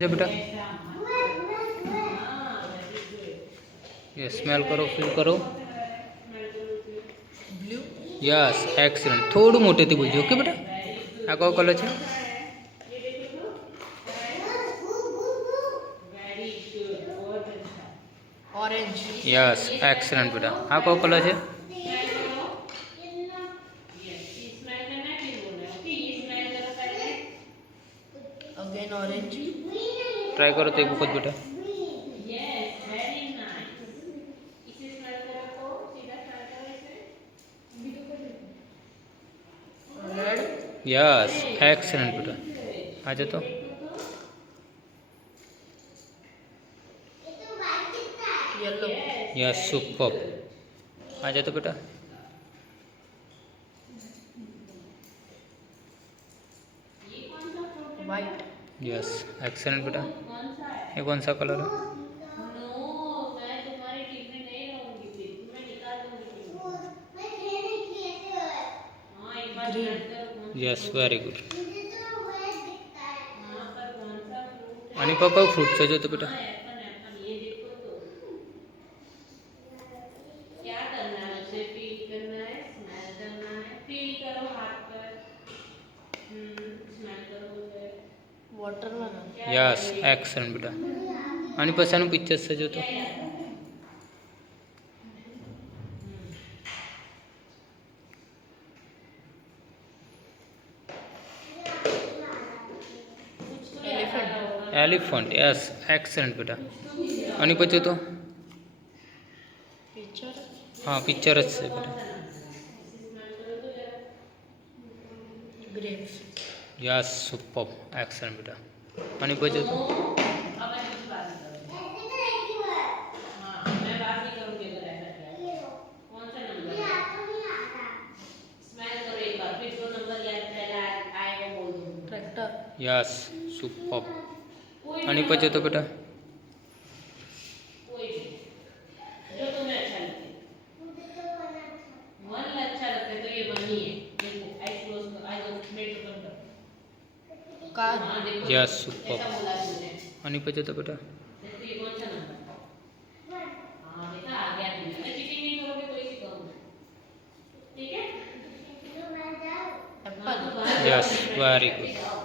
बेटा ये स्मेल करो, फील करो। Yes excellent. थोड़ू मोटे थी बोलજો ओके बेटा। आ कयो कलर है? ऑरेंज। यस एक्सीलेंट बेटा। आ कयो कलर है? Again orange. ट्राई करो तो एक वक्त बेटा। रेड। यस एक्सीलेंट बेटा। आ जा तो। येलो। Yes super. आ जा तो बेटा। वाइट। यस एक्सीलेंट बेटा। ये कौन सा कलर है? ग्रीन। Yes very good. आनी पर कयो फ्रूट है जो तो बेटा? वाटरमेलन। यस एक्सीलेंट बेटा। आनी पछानु पिक्चर्स है जो तो? एलिफेंट। एलिफेंट यस एक्सीलेंट बेटा। आनी पछे तो? पिक्चर। हाँ पिक्चर है बेटा। ग्रेप्स। यस सुपर एक्सीलेंट बेटा। आनी पछे तो? ट्रैक्टर। Yes super. आनी पछे तो बेटा? कार। Yes super. आनी पछे तो बेटा? एप्पल। Yes very good.